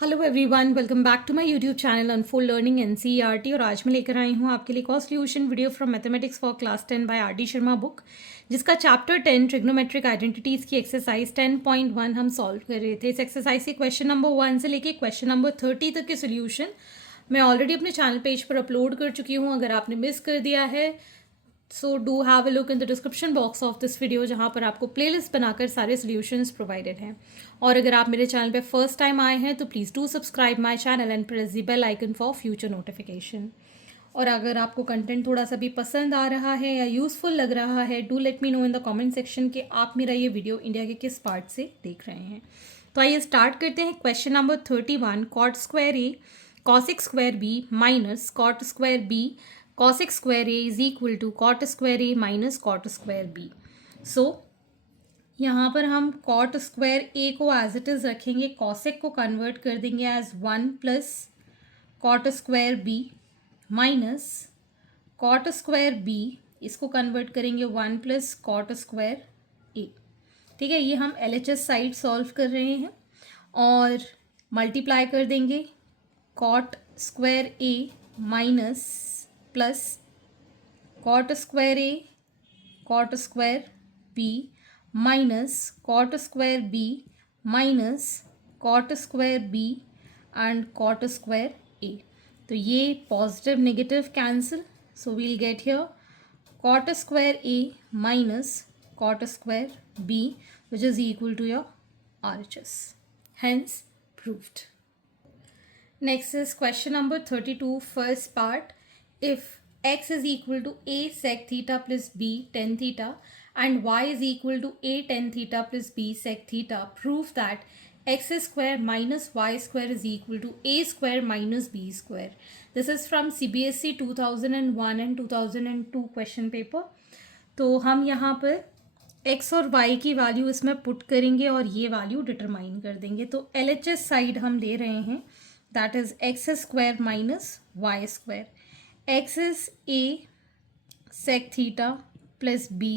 Hello everyone, welcome back to my YouTube channel unfold learning NCERT. और आज मैं लेकर आई हूँ आपके लिए cost solution video from mathematics for class 10 by R D Sharma book, जिसका चैप्टर 10 ट्रिग्नोमेट्रिक आइडेंटिटीज़ की एक्सरसाइज 10.1 हम सॉल्व कर रहे थे। इस एक्सरसाइज के क्वेश्चन नंबर 1 से लेके क्वेश्चन नंबर 30 तक के सोल्यूशन मैं ऑलरेडी अपने चैनल पेज पर अपलोड कर चुकी हूँ। अगर आपने मिस कर दिया है so do have a look in the description box of this video, जहाँ पर आपको प्लेलिस्ट बनाकर सारे सॉल्यूशंस प्रोवाइडेड हैं। और अगर आप मेरे चैनल पे फर्स्ट टाइम आए हैं तो please do subscribe my channel and press the bell icon for future notification. और अगर आपको कंटेंट थोड़ा सा भी पसंद आ रहा है या यूज़फुल लग रहा है, do let me know in the comment section कि आप मेरा ये वीडियो इंडिया के किस पार्ट से देख रहे हैं। तो आइए स्टार्ट करते हैं। Question number 31, cot square A cosec square B minus cot square B cosec square a is equal to cot square a minus cot square b. So यहाँ पर हम cot square a को एज इट इज़ रखेंगे, cosec को convert कर देंगे as 1 plus cot square b minus cot square b, इसको convert करेंगे 1 प्लस cot square a। ठीक है, ये हम LHS साइड सॉल्व कर रहे हैं और मल्टीप्लाई कर देंगे cot square a minus plus cot square A cot square B minus cot square B minus cot square B and cot square A. तो ये positive negative cancel, so we'll get here cot square A minus cot square B which is equal to your RHS, hence proved. Next is question number 32, first part. If x is equal to a sec theta plus b tan theta and y is equal to a tan theta plus b sec theta, prove that x square minus y square is equal to a square minus b square. This is from CBSE 2001 and 2002 question paper. तो हम यहाँ पर x और y की value इसमें put करेंगे और ये वैल्यू डिटरमाइन कर देंगे। तो LHS साइड हम ले रहे हैं, that is X square minus Y square. x is a sec theta plus b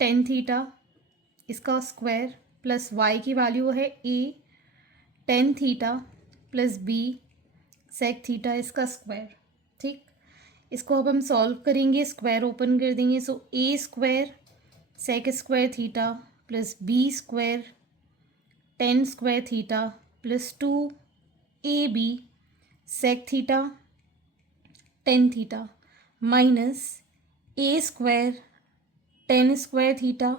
tan theta इसका स्क्वायर प्लस y की वैल्यू है a tan theta plus b sec theta इसका स्क्वायर। ठीक, इसको अब हम सॉल्व करेंगे, स्क्वायर ओपन कर देंगे। सो a square sec square theta plus b square tan square theta plus 2ab sec theta tan theta minus a square tan square theta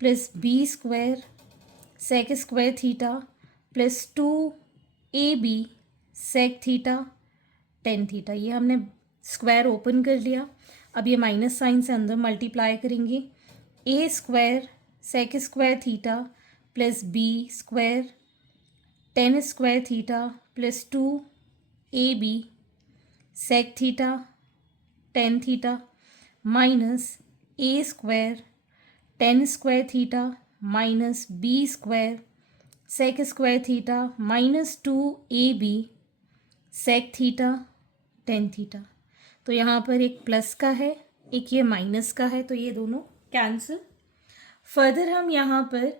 plus b square sec square theta plus 2ab sec theta tan theta. ये हमने square open कर लिया। अब ये minus sign से अंदर multiply करेंगे, a square sec square theta plus b square tan square theta plus 2ab sec theta tan theta minus a square tan square theta minus b square sec square theta minus 2ab sec theta tan theta. तो यहाँ पर एक plus का है, एक ये minus का है, तो ये दोनों कैंसिल। फर्दर हम यहाँ पर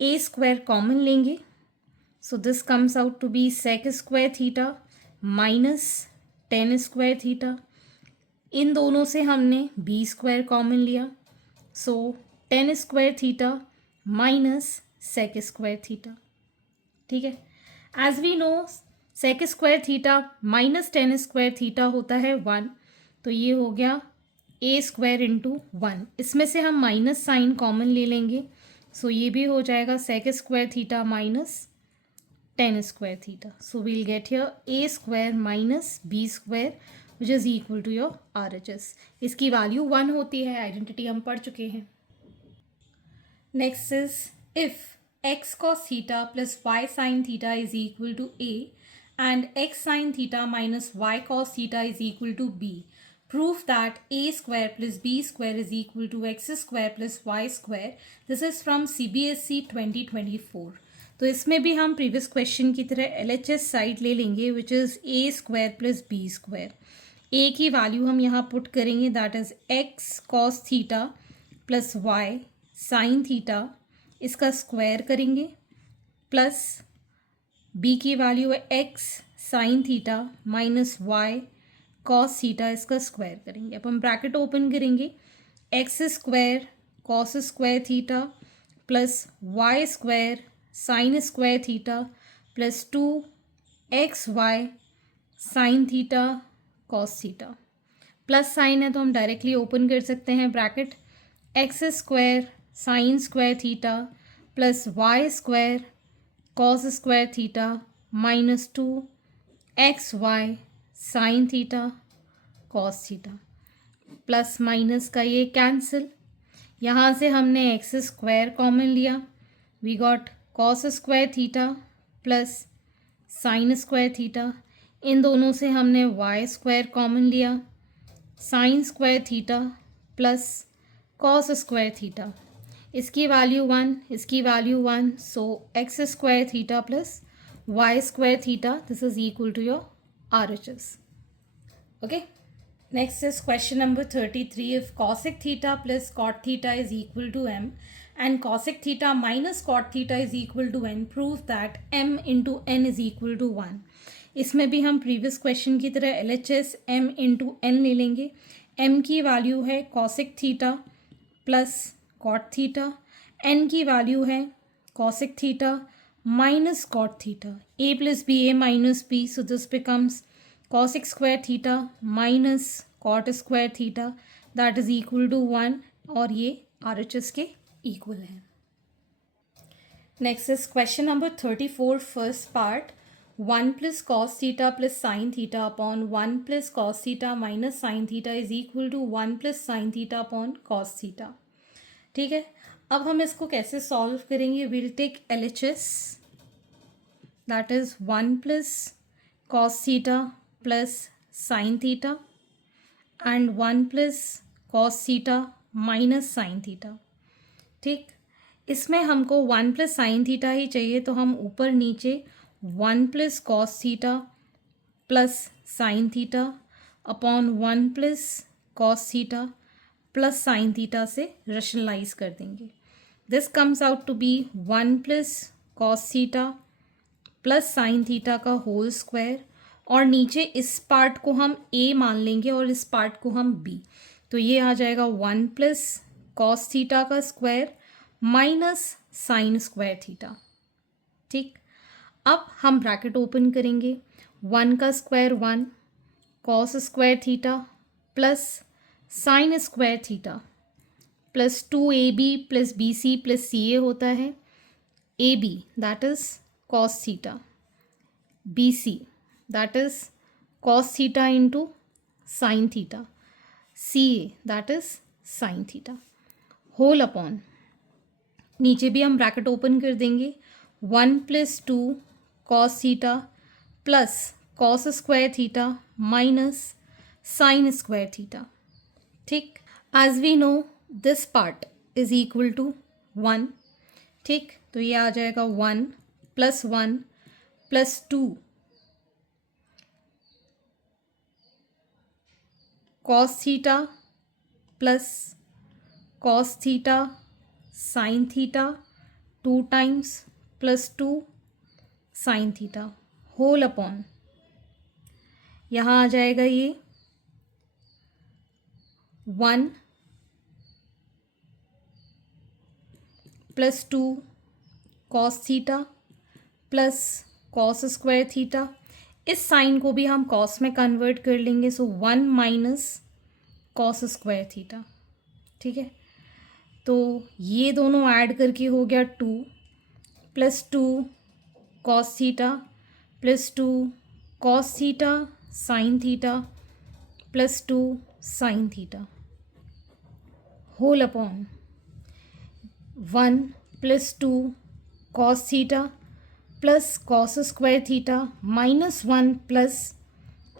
a स्क्वायर कॉमन लेंगे, so this comes out to be sec square theta minus tan square theta. इन दोनों से हमने b स्क्वायर कॉमन लिया, so tan square theta minus sec square theta. ठीक है, as we know sec square theta minus tan square theta होता है 1, तो ये हो गया a स्क्वायर इंटू 1। इसमें से हम माइनस साइन कॉमन ले लेंगे, सो ये भी हो जाएगा sec square theta minus tan square theta. So we'll get here a square minus b square which is equal to your RHS। इसकी वैल्यू 1 होती है, आइडेंटिटी हम पढ़ चुके हैं। Next is if x cos theta plus y sin theta is equal to a and x sin theta minus y cos theta is equal to b, prove that a square plus b square is equal to x square plus y square. This is from CBSE 2024. तो इसमें भी हम previous question की तरह LHS side ले लेंगे, which is a square plus b square. a की value हम यहाँ पुट करेंगे, that is x cos theta plus y sin theta, इसका स्क्वायर करेंगे प्लस बी की वैल्यू है x sine theta minus y cos theta, इसका स्क्वायर करेंगे। अब हम ब्रैकेट ओपन करेंगे, x square cos square theta plus Y square sine square theta plus 2xy sine theta cos theta. Plus sine है तो हम डायरेक्टली ओपन कर सकते हैं bracket, X square sine square theta plus Y square cos square theta minus 2xy sine theta cos theta. Plus minus का ये cancel, यहाँ से हमने एक्स स्क्वायर कॉमन लिया, we got cos square theta plus sine square theta. इन दोनों से हमने वाई स्क्वायर कॉमन लिया, sine square theta plus cos square theta. इसकी वैल्यू 1, इसकी value 1, so X square theta plus Y square theta, this is equal to your RHS. Okay. Next is question number 33. If cosec theta plus cot theta is equal to m and cosec theta minus cot theta is equal to n, prove that m into n is equal to 1. इसमें भी हम previous question की तरह LHS m into n ले लेंगे। m की value है cosec theta plus cot theta, n की वैल्यू है cosec theta minus cot theta, a plus b a minus b, so this becomes cosec square theta minus cot square theta that is equal to 1, और ये RHS के equal है। Next is question number 34, first part, 1 plus cos theta plus sine theta upon 1 plus cos theta minus sine theta is equal to 1 plus sine theta upon cos theta. ठीक है, अब हम इसको कैसे सॉल्व करेंगे, will take LHS that is 1 plus cos theta plus sine theta and 1 plus cos theta minus sine theta. ठीक, इसमें हमको 1 प्लस साइन थीटा ही चाहिए, तो हम ऊपर नीचे 1 plus cos theta plus sine theta upon 1 plus cos theta plus sine theta से rationalise कर देंगे। This comes out to be 1 plus cos theta plus sine theta का होल स्क्वायर, और नीचे इस पार्ट को हम a मान लेंगे और इस पार्ट को हम b, तो ये आ जाएगा 1 प्लस कॉस थीटा का square minus sine square theta. ठीक, अब हम ब्रैकेट ओपन करेंगे, 1 का square 1 cos square theta plus sine square theta plus 2ab plus bc plus ca होता है, ab that is cos theta, bc that is cos theta into sin theta, CA that is sin theta, whole upon, नीचे भी हम bracket open कर देंगे, 1 plus 2 cos theta plus cos square theta minus sine square theta. ठीक, as we know this part is equal to 1। ठीक, तो ये आ जाएगा 1 plus 1 plus 2 cos theta plus cos theta sine theta 2 times plus 2 sine theta whole upon, यहाँ आ जाएगा ये 1 plus 2 cos theta plus cos square theta, इस साइन को भी हम कॉस में कन्वर्ट कर लेंगे, सो 1 माइनस कॉस स्क्वायर थीटा। ठीक है, तो ये दोनों ऐड करके हो गया 2 plus 2 cos theta plus 2 cos theta sine theta plus 2 sine theta whole upon 1 plus 2 cos theta plus cos square theta minus 1 plus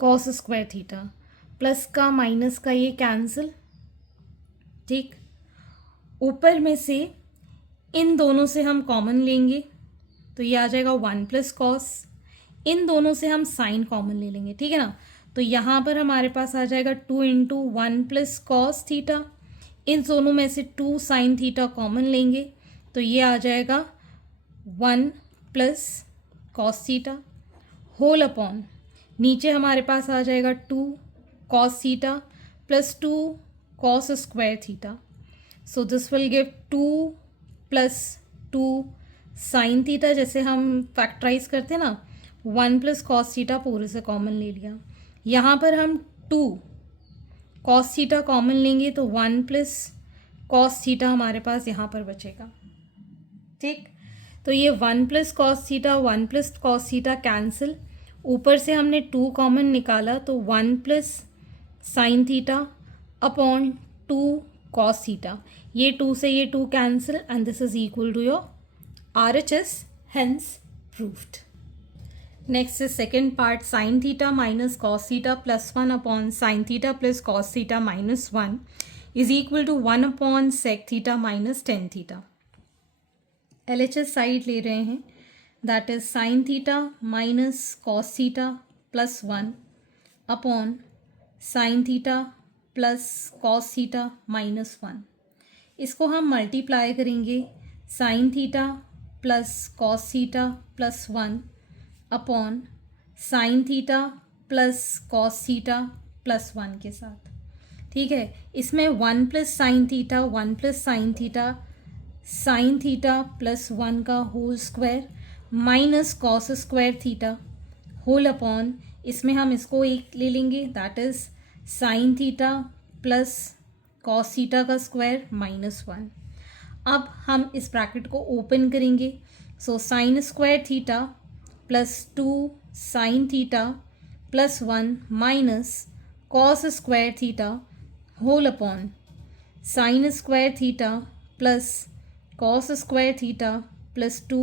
cos square theta, plus का minus का ये कैंसिल। ठीक, ऊपर में से इन दोनों से हम कॉमन लेंगे, तो ये आ जाएगा 1 प्लस कॉस, इन दोनों से हम साइन कॉमन ले लेंगे। ठीक है ना, तो यहाँ पर हमारे पास आ जाएगा 2 इंटू 1 प्लस कॉस थीटा, इन दोनों में से 2 साइन थीटा कॉमन लेंगे, तो ये आ जाएगा 1 plus cos theta whole upon नीचे हमारे पास आ जाएगा 2 cos theta plus 2 cos square theta. So this will give 2 plus 2 sine theta. जैसे हम फैक्टराइज करते हैं ना, 1 प्लस कॉस थीटा पूरे से कॉमन ले लिया. यहाँ पर हम 2 कॉस थीटा कॉमन लेंगे तो 1 प्लस कॉस थीटा हमारे पास यहाँ पर बचेगा. ठीक, तो ये 1 plus cos theta 1 plus cos theta cancel. ऊपर से हमने 2 कॉमन निकाला तो 1 plus sine theta upon 2 cos theta. ये 2 से ये 2 cancel and this is equal to your RHS, hence proved. Next is second part, sin theta minus cos theta plus 1 upon sin theta plus cos theta minus 1 is equal to 1 upon sec theta minus tan theta. LHS side ले रहे हैं, that is sin theta minus cos theta plus 1 upon sin theta plus cos theta minus 1. इसको हम multiply करेंगे sin theta plus cos theta plus 1 upon sine theta plus cos theta plus 1 के साथ. ठीक है, इसमें 1 plus sine theta 1 plus sine theta sine theta plus 1 का whole square minus cos square theta whole upon इसमें हम इसको एक ले लेंगे, that is sine theta plus cos theta का स्क्वायर माइनस 1. अब हम इस ब्रैकेट को ओपन करेंगे. So sine square theta plus 2 sine theta plus 1 minus cos square theta whole upon sine square theta plus cos square theta plus 2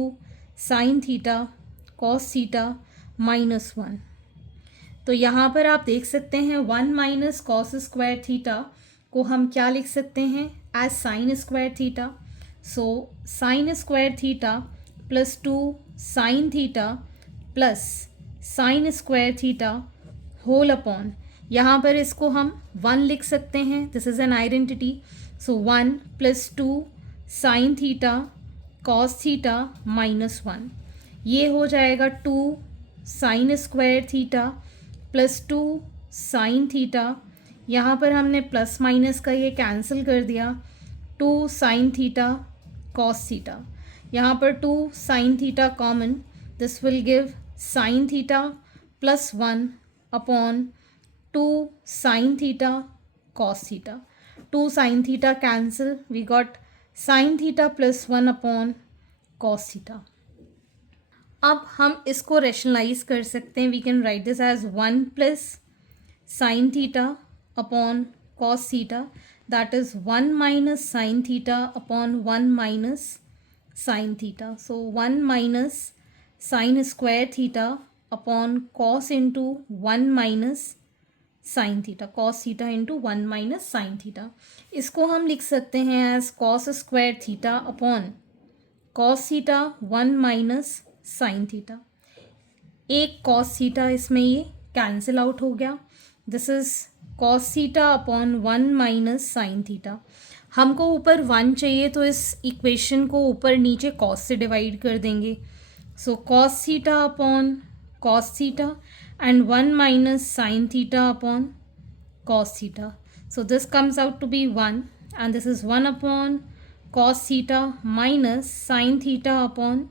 sine theta cos theta minus 1. तो यहाँ पर आप देख सकते हैं 1 माइनस कॉस स्क्वायर थीटा को हम क्या लिख सकते हैं as sine square theta. So sine square theta plus 2 sine theta plus sine square theta whole upon यहाँ पर इसको हम 1 लिख सकते हैं, this is an identity. So 1 plus 2 sine theta cos theta minus 1. ये हो जाएगा 2 sine square theta plus 2 sine theta. यहाँ पर हमने प्लस माइनस का ये कैंसिल कर दिया. 2 साइन थीटा कॉस थीटा, यहाँ पर 2 sine theta common, this will give sine theta plus 1 upon 2 sine theta cos theta. 2 sine theta cancel, we got sine theta plus 1 upon cos theta. अब हम इसको rationalise कर सकते हैं. We can write this as 1 plus sine theta upon cos theta, that is 1 minus sine theta upon 1 minus sine theta. So 1 minus sine square theta upon cos into 1 minus sine theta, cos theta into 1 minus sine theta. इसको हम लिख सकते हैं as cos square theta upon cos theta 1 minus sine theta. एक cos theta इसमें ये cancel out हो गया. This is cos theta upon 1 minus sine theta. हमको ऊपर 1 चाहिए तो इस इक्वेशन को ऊपर नीचे कॉस से डिवाइड कर देंगे. So cos theta upon cos theta and 1 minus sine theta upon cos theta. So this comes out to be 1 and this is 1 upon cos theta minus sine theta upon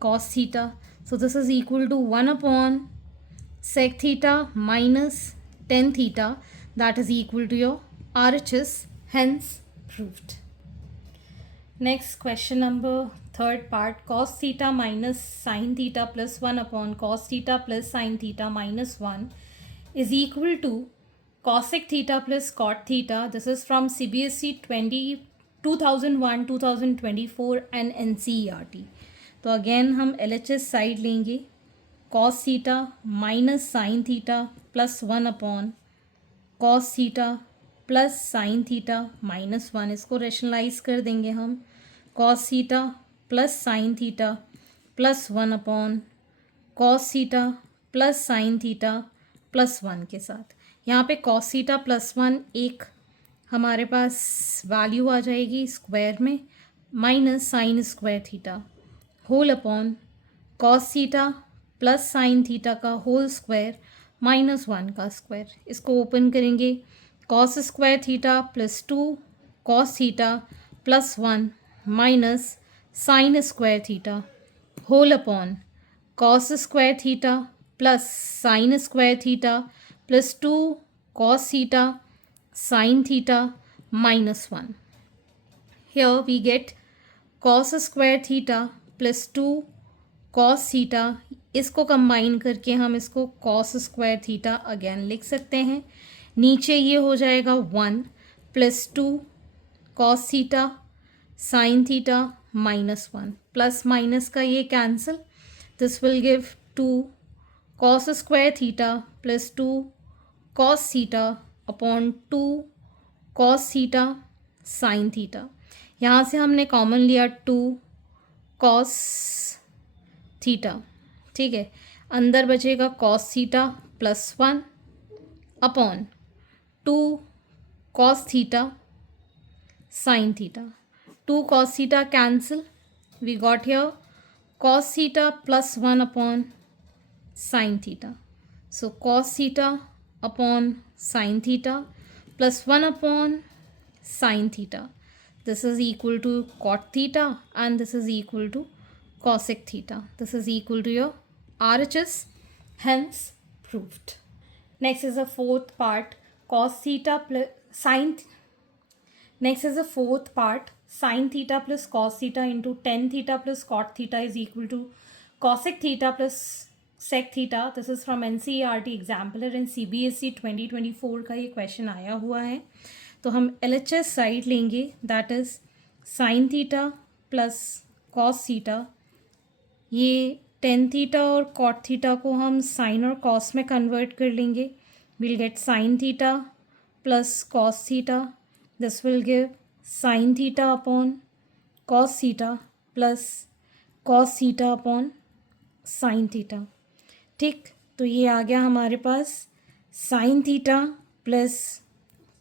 cos theta. So this is equal to 1 upon sec theta minus tan theta, that is equal to your RHS, hence proved. Next question number third part, cos theta minus sin theta plus 1 upon cos theta plus sin theta minus 1 is equal to cosec theta plus cot theta. This is from CBSE 2001, 2024 and NCERT. तो again हम LHS side लेंगे. Cos theta minus sine theta plus 1 upon cos theta plus sine theta minus 1. इसको rationalise कर देंगे हम. Cos theta plus sine theta plus 1 upon cos theta plus sine theta plus 1 के साथ. यहाँ पे कॉस थीटा प्लस 1 एक हमारे पास वैल्यू आ जाएगी स्क्वायर में, minus sine square theta whole upon cos theta plus sine theta का होल स्क्वायर माइनस 1 का स्क्वायर। इसको ओपन करेंगे, cos square theta plus 2 cos theta plus 1 minus sine square theta whole upon cos square theta plus sine square theta plus 2 cos theta sin theta minus 1. Here we get cos square theta plus 2 cos theta. इसको combine करके हम इसको cos square theta again लिख सकते हैं। नीचे ये हो जाएगा 1 plus 2 cos theta sin theta minus 1, plus minus का ये cancel, this will give 2 cos square theta plus 2 cos theta upon 2 cos theta sin theta। यहाँ से हमने कॉमन लिया 2 cos theta, ठीक है। अंदर बचेगा cos theta plus 1 upon 2 cos theta sin theta। 2 cos theta cancel, we got here cos theta plus 1 upon sin theta. So cos theta upon sin theta plus 1 upon sin theta. This is equal to cot theta and this is equal to cosec theta. This is equal to your RHS, hence proved. Next is the fourth part, cos theta plus sin. Next is the fourth part, sin theta plus cos theta into tan theta plus cot theta is equal to cosec theta plus sec theta. This is from NCERT exemplar and CBSE 2024 का ये question आया हुआ है। तो हम LHS side लेंगे, that is sine theta plus cos theta. ये tan theta और कॉट थीटा को हम साइन और कॉस में कन्वर्ट कर लेंगे, will get sine theta plus cos theta. This will give sine theta upon cos theta plus cos theta upon sine theta, ठीक। तो ये आ गया हमारे पास sine theta plus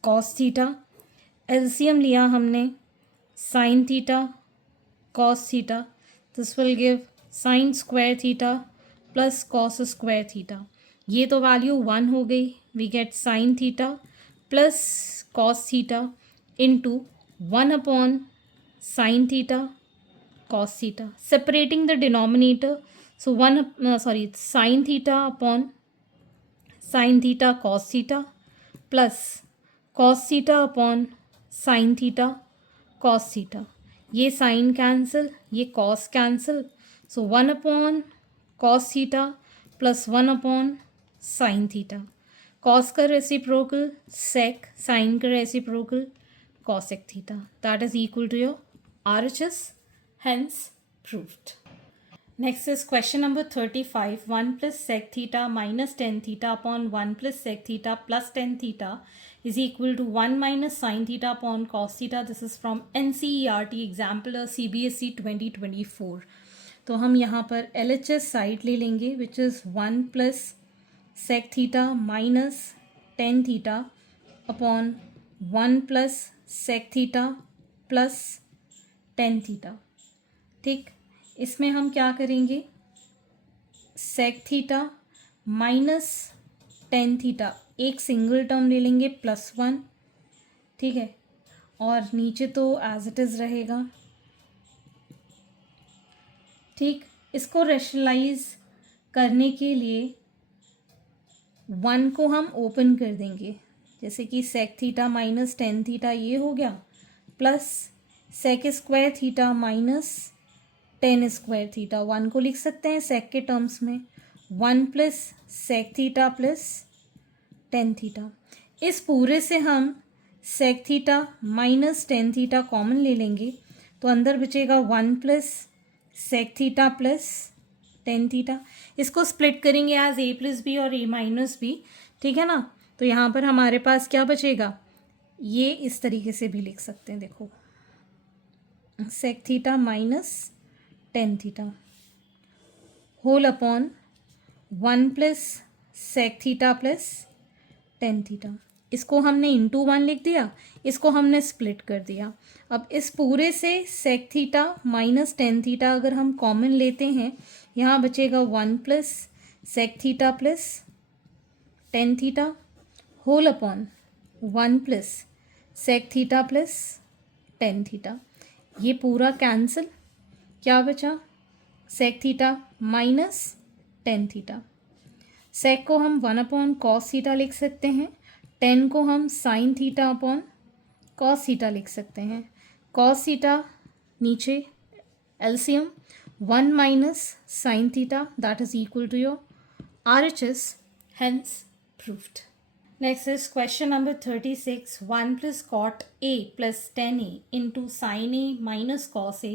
cos theta. LCM लिया हमने sine theta cos theta, this will give sine square theta plus cos square theta. ये तो वैल्यू 1 हो गई, we get sine theta plus cos theta into 1 upon sine theta cos theta, separating the denominator, so sin theta upon sin theta cos theta plus cos theta upon sin theta cos theta। ये sin cancel, ये cos cancel, so 1 upon cos theta plus 1 upon sin theta। cos का reciprocal sec, sin का reciprocal cosec theta, that is equal to your RHS, hence proved. Next is question number 35. 1 plus sec theta minus tan theta upon 1 plus sec theta plus tan theta is equal to 1 minus sin theta upon cos theta. This is from NCERT example CBSE 2024. तो हम यहाँ पर LHS side ले लेंगे, which is 1 plus sec theta minus tan theta upon 1 plus sec theta plus tan theta, ठीक। इसमें हम क्या करेंगे, sec theta minus tan theta एक सिंगल टर्म ले लेंगे प्लस 1, ठीक है, और नीचे तो एज इट इज़ रहेगा, ठीक। इसको रेशनलाइज करने के लिए 1 को हम ओपन कर देंगे, जैसे कि sec theta minus tan theta ये हो गया, plus sec square theta minus tan square theta. 1 को लिख सकते हैं सेक के टर्म्स में, 1 plus sec theta plus tan theta. इस पूरे से हम sec theta minus tan theta common ले लेंगे, तो अंदर बचेगा 1 plus sec theta plus tan theta. इसको स्प्लिट करेंगे एज a प्लस बी और a माइनस बी, ठीक है ना। तो यहाँ पर हमारे पास क्या बचेगा, ये इस तरीके से भी लिख सकते हैं, देखो sec theta minus tan theta whole upon 1 plus sec theta plus tan theta. इसको हमने इंटू 1 लिख दिया, इसको हमने स्प्लिट कर दिया। अब इस पूरे से sec theta minus tan theta अगर हम कॉमन लेते हैं, यहाँ बचेगा 1 plus sec theta plus tan theta whole upon 1 plus sec theta plus tan theta। ये पूरा कैंसिल, क्या बचा sec theta minus tan theta. sec को हम 1 अपॉन cos थीटा लिख सकते हैं, tan को हम sin theta upon cos theta लिख सकते हैं। cos थीटा नीचे LCM 1 minus sin theta that is equal to your RHS, hence proved. Next is question number 36. 1 plus cot A plus tan A into sin A minus cos A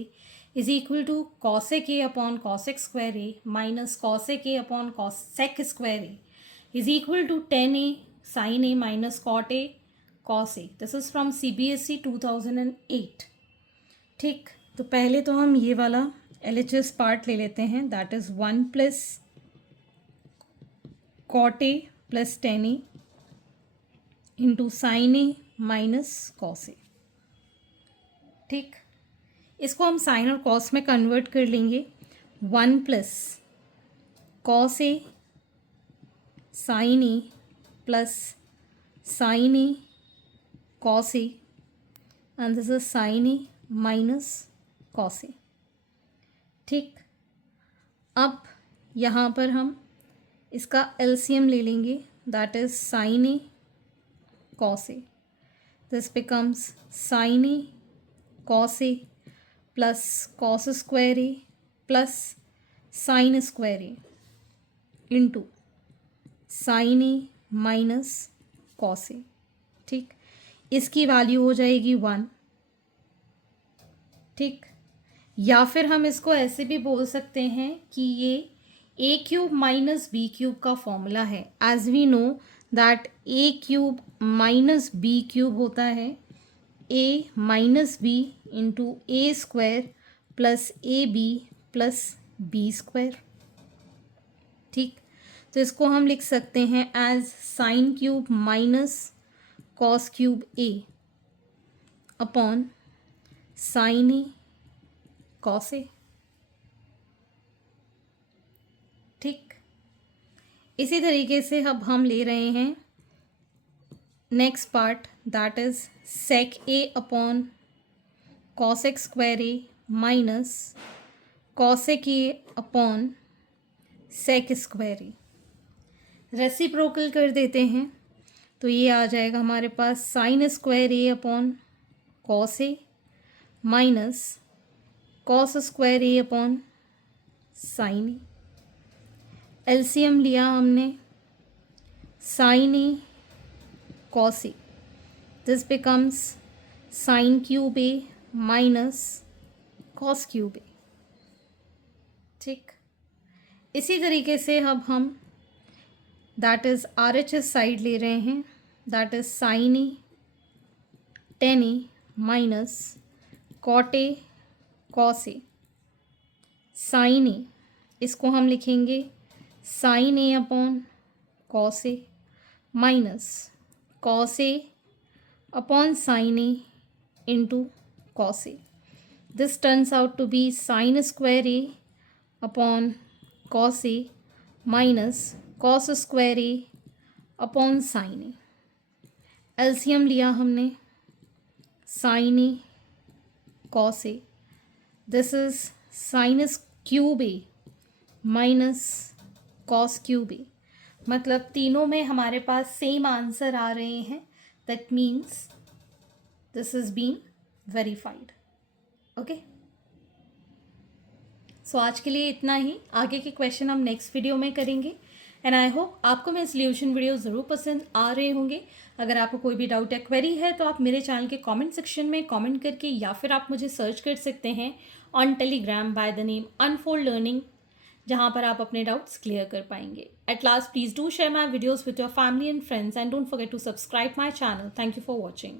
is equal to cosec A upon cosec square A minus cosec A upon cosec square A is equal to tan A sin A minus cot A cos A. This is from CBSE 2008. ठीक, तो पहले तो हम ये वाला LHS part ले लेते हैं, that is 1 plus cot A plus tan A into sine A minus cos A. ठीक, इसको हम साइन और कॉस में कन्वर्ट कर लेंगे। 1 plus cos A sine A plus sine A cos A and this is sine A minus cos A. ठीक, अब यहाँ पर हम इसका एलसीएम ले लेंगे, that is sine A cos A. This becomes sin A cos A plus cos square A plus sin square A into sin A minus cos A. ठीक, इसकी वैल्यू हो जाएगी 1। ठीक, या फिर हम इसको ऐसे भी बोल सकते हैं कि ये a cube minus B cube का फॉर्मूला है। As we know that a cube minus B cube होता है a minus B into A square plus A B plus B square. ठीक, तो इसको हम लिख सकते हैं as sine cube minus cos cube a upon sine A cos A. ठीक, इसी तरीके से अब हम ले रहे हैं next part, that is sec A upon cosec square A minus cosec A upon sec square A. Reciprocal कर देते हैं तो ये आ जाएगा हमारे पास sine square A upon cos A minus cos square A upon sine A. LCM लिया हमने, sine A cos A, this becomes sine cube A minus cos cube A. ठीक, इसी तरीके से अब हम दैट इज़ RHS साइड ले रहे हैं, that is sine A tan A minus cot A cos A. Sine A, इसको हम लिखेंगे sine A upon cos A minus cos A upon sine A into cos A. This turns out to be sine square A upon cos A minus cos square A upon sine A. LCM लिया हमने, sine A cos A, this is sine cube A minus cos cube A. मतलब तीनों में हमारे पास same answer आ रहे हैं, that means this is been verified. Okay, so आज के लिए इतना ही। आगे के क्वेश्चन हम नेक्स्ट वीडियो में करेंगे एंड आई होप आपको मेरे सॉल्यूशन वीडियो ज़रूर पसंद आ रहे होंगे। अगर आपको कोई भी डाउट या क्वेरी है तो आप मेरे चैनल के कमेंट सेक्शन में कमेंट करके या फिर आप मुझे सर्च कर सकते हैं on Telegram by the name Unfold Learning, जहाँ पर आप अपने डाउट्स क्लियर कर पाएंगे। At last, please do share my videos with your family and friends and don't forget to subscribe my channel. Thank you for watching.